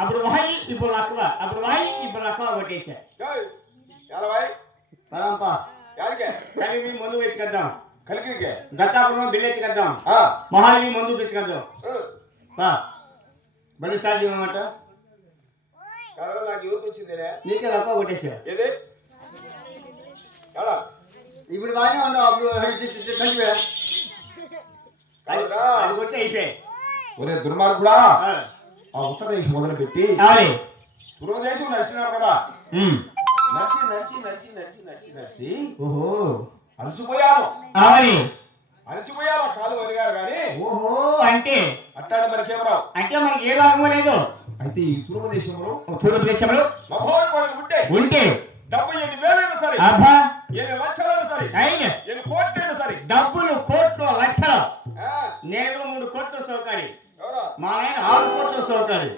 అప్పుడు వాయి ఇప్పుడు లక్వ అప్పుడు వాయి ఇప్పుడు లక్వ కొట్టేసా కలిగి మందు వెతుకద్దాం కలిగి దత్తాపురం బిల్లు ఎత్తుకద్దాం మహాలి మందు పెట్టుకద్దాం బండి స్టార్ట్ చేయమాట నాకు ఎవరికి వచ్చింది నీకే లక్వ కొట్టేసా ఇప్పుడు బాగానే ఉండవు అప్పుడు అది కొట్టి అయిపోయాయి. ఒరే దుర్మార్గుడా ఆ ఉత్తరదేశం మొదలు పెట్టి పూర్వదేశం నడిచినావు కదా నడిచి నడిచి నడిచి నడిచి నడిచి నడిచి ఓహో అలసిపోయాము కాలు వదిగారు కానీ ఓహో అంటే అట్టాడు మనకేమరావు అంటే మనకి ఏ లాభం లేదు. అయితే ఈ పూర్వదేశంలో ఉంటే డబ్బు ఎన్ని వేలైనా సరే ఎన్ని లక్షలైనా సరే ఎన్ని కోట్లైనా సరే డబ్బులు కోట్లు లక్షలు నేను 3 కోట్ల సౌకర్యం మా నాయన 6 కోట్ల సౌకర్యం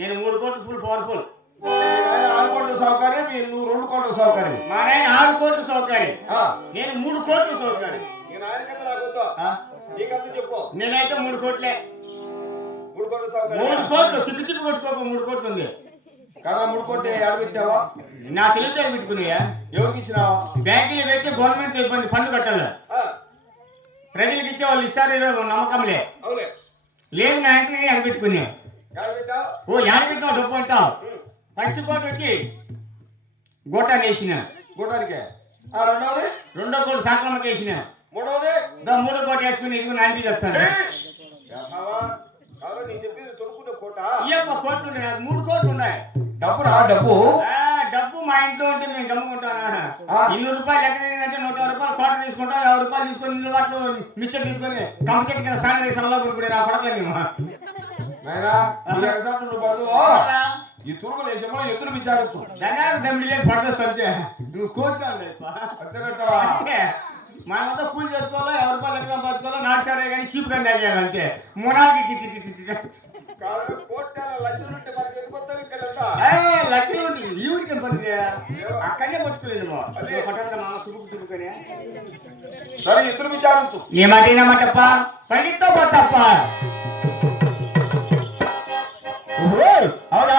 నేను 3 కోట్లు ఫుల్ పవర్ఫుల్ 6 కోట్ల సౌకర్యం నువ్వు 2 కోట్ల సౌకర్యం మా నాయన 6 కోట్ల సౌకర్యం నేను 3 కోట్ల సౌకర్యం నేనైతే 3 కోట్లే 3 కోట్ల సౌకర్యం 3 కోట్లు చుట్టూ కొట్టుకోక 3 కోట్లు ఉంది కదా 3 కోట్లు ఆడబెట్టావా నా తెలివితే పెట్టుకున్నాయా ఎవరికి ఇచ్చినావా బ్యాంకులు పెట్టి గవర్నమెంట్ ఇబ్బంది ఫండ్ కట్టాలి ప్రజలకు ఇచ్చే వాళ్ళు ఇస్తారు నమ్మకంలే లేదు నా ఇంటిని అది పెట్టుకున్నా ఓ యాడ పెట్టినావు డబ్బు అంటావు ఫస్ట్ కోట్ వచ్చి గోటాన్ని వేసిన గోటానికి రెండో కోట్ సాక్రమకి వేసిన మూడో కోట్ వేసుకుని ఇదిగో నా ఇంటికి వస్తాను కోట్లు ఉన్నాయి 3 కోట్లు ఉన్నాయి డబ్బు మా ఇంట్లో ఉంటే నేను గమ్ముకుంటానా 200 రూపాయలు ఎక్కడంటే 100 రూపాయలు కోట తీసుకుంటాం 50 రూపాయలు తీసుకొని ఇల్లు వాటిలో మిక్చర్ తీసుకొని కంపెనీ కింద స్నానం చేసి అలా కొనుక్కునే నా పడకలే ఈ తూర్పు దేశంలో ఎదురు విచారిస్తూ పడకొస్తే నువ్వు కోరుకోవాలి మనమంతా కూలి చేసుకోవాలా 50 రూపాయలు లెక్క బతుకోవాలా నాటుకారే కానీ చీప్ కానీ తాగేయాలి అంతే మునాకి లక్షలు ఈ ఊరికి పని అక్కడనే పట్టుకోలేదు మామ చురుకుని సరే ఎదురు విచారించు ఏమాటప్ప పరిగెత్తో పోతప్ప అవునా